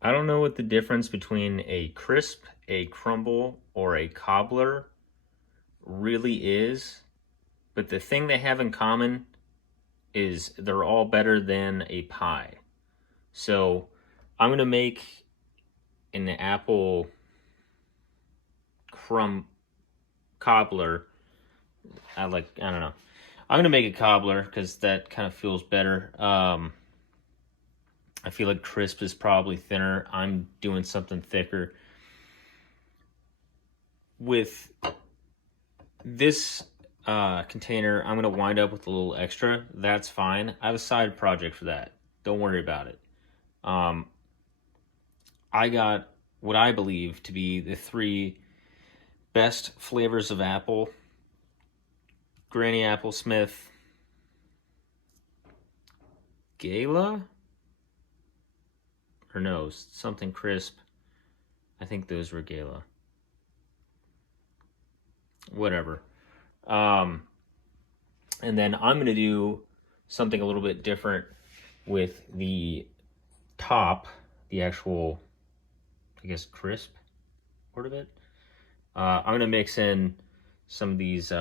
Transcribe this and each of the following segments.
I don't know what the difference between a crisp, a crumble, or a cobbler really is, but the thing they have in common is they're all better than a pie. So I'm gonna make an apple crumb cobbler. I don't know. I'm gonna make a cobbler because that kind of feels better. I feel like crisp is probably thinner. I'm doing something thicker. With this container, I'm gonna wind up with a little extra. That's fine. I have a side project for that. Don't worry about it. I got what I believe to be the three best flavors of apple: Granny Apple Smith, Gala, or no, something crisp. I think those were Gala. Whatever. And then I'm going to do something a little bit different with the top, the actual, I guess, crisp part of it. I'm going to mix in some of these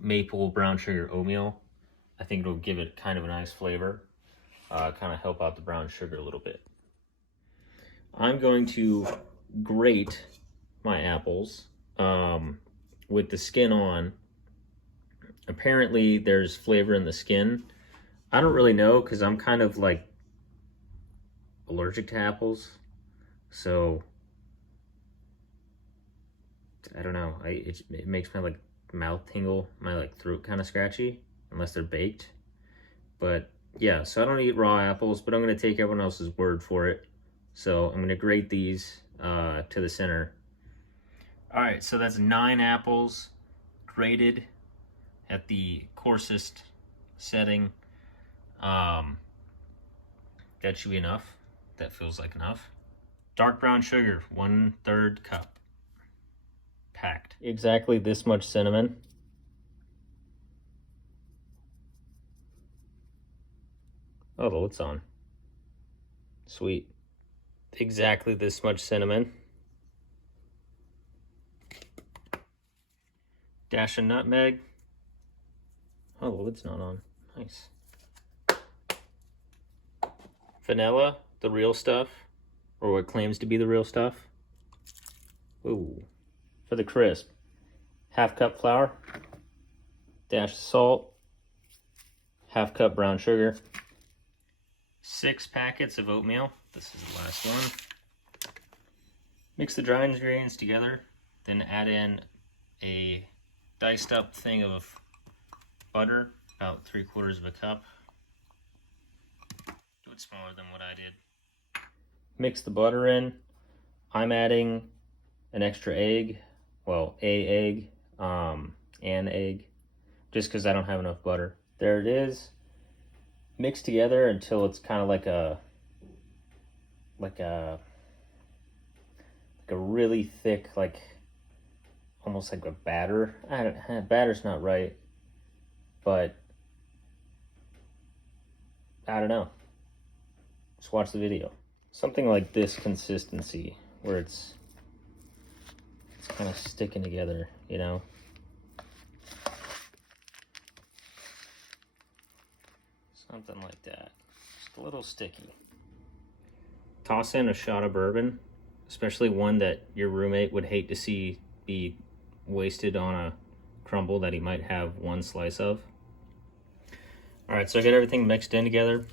maple brown sugar oatmeal. I think it'll give it kind of a nice flavor, kind of help out the brown sugar a little bit. I'm going to grate my apples with the skin on. Apparently there's flavor in the skin. I don't really know because I'm kind of like allergic to apples, so I don't know. It makes my like mouth tingle, my like throat kind of scratchy unless they're baked. But yeah, so I don't eat raw apples, but I'm gonna take everyone else's word for it. So I'm gonna grate these to the center. All right, so that's 9 apples grated at the coarsest setting. That should be enough. That feels like enough. Dark brown sugar, 1/3 cup. Packed. Exactly this much cinnamon. Oh, the lid's on. Sweet. Exactly this much cinnamon. Dash of nutmeg. Oh, the lid's not on. Nice. Vanilla, the real stuff, or what claims to be the real stuff. Ooh. For the crisp, 1/2 cup flour, dash of salt, 1/2 cup brown sugar, 6 packets of oatmeal. This is the last one. Mix the dry ingredients together, then add in a diced up thing of butter, about 3/4 of a cup. Do it smaller than what I did. Mix the butter in. I'm adding an extra egg. Well, an egg, just because I don't have enough butter. There it is. Mix together until it's kind of like a really thick, like almost like a batter. Batter's not right, but I don't know. Just watch the video. Something like this consistency, where it's kind of sticking together, you know? Something like that. Just a little sticky. Toss in a shot of bourbon, especially one that your roommate would hate to see be wasted on a crumble that he might have one slice of. All right, so I got everything mixed in together.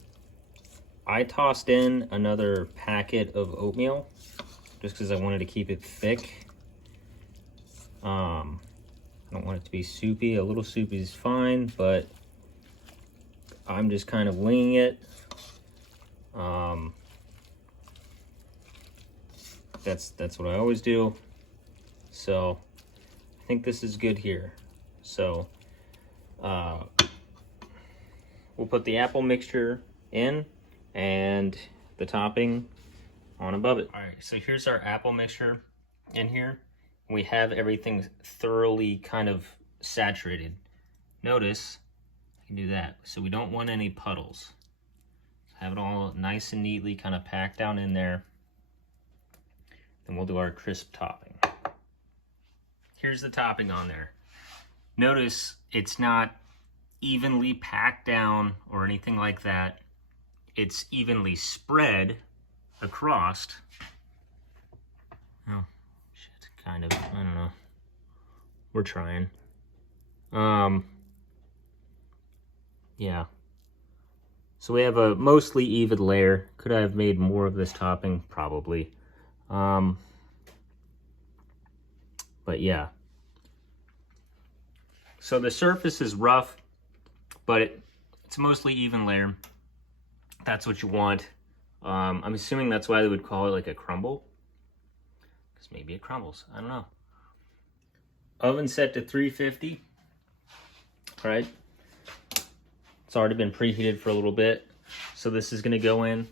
I tossed in another packet of oatmeal just because I wanted to keep it thick. I don't want it to be soupy. A little soupy is fine, but I'm just kind of winging it. That's what I always do. So I think this is good here. So we'll put the apple mixture in and the topping on above it. All right, so here's our apple mixture in here. We have everything thoroughly kind of saturated. Notice, you can do that. So we don't want any puddles. have it all nice and neatly kind of packed down in there. Then we'll do our crisp topping. Here's the topping on there. Notice it's not evenly packed down or anything like that. It's evenly spread across. Oh, shit, kind of, I don't know. We're trying. Yeah. So we have a mostly even layer. Could I have made more of this topping? Probably. But yeah. So the surface is rough, but it's mostly even layer. That's what you want. I'm assuming that's why they would call it like a crumble. Because maybe it crumbles. I don't know. Oven set to 350. All right. It's already been preheated for a little bit. So this is going to go in.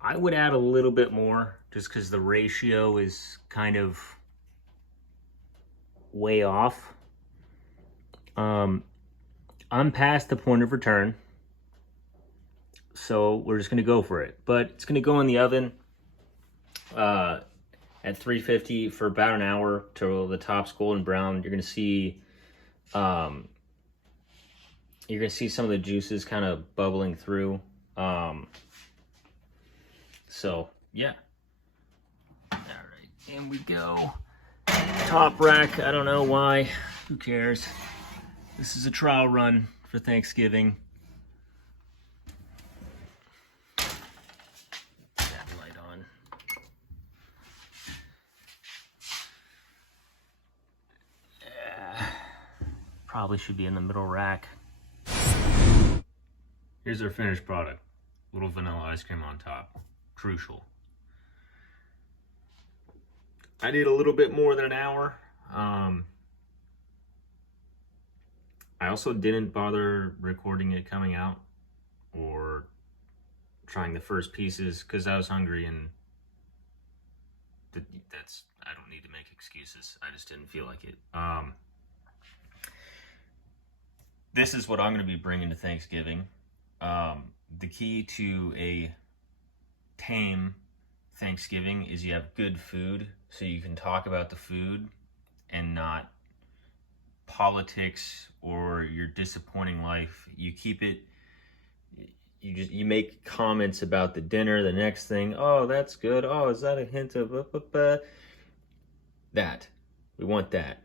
I would add a little bit more just because the ratio is kind of way off. I'm past the point of return. So we're just going to go for it. But it's going to go in the oven at 350 for about an hour till the top's golden brown. You're going to see some of the juices kind of bubbling through. So yeah. All right, in we go. Top rack. I don't know why. Who cares? This is a trial run for Thanksgiving. That light on. Probably should be in the middle rack. Here's our finished product. Little vanilla ice cream on top. Crucial. I did a little bit more than an hour. I also didn't bother recording it coming out or trying the first pieces because I was hungry, and I don't need to make excuses. I just didn't feel like it. This is what I'm going to be bringing to Thanksgiving. The key to a tame Thanksgiving is you have good food, so you can talk about the food and not politics or your disappointing life. You keep it, you make comments about the dinner, the next thing, oh, that's good, oh, is that a hint of that? We want that.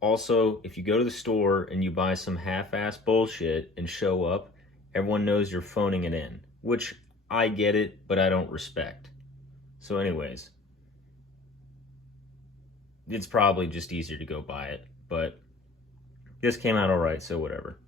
Also, if you go to the store and you buy some half-ass bullshit and show up, everyone knows you're phoning it in, which I get it, but I don't respect. So anyways, it's probably just easier to go buy it, but this came out all right, so whatever.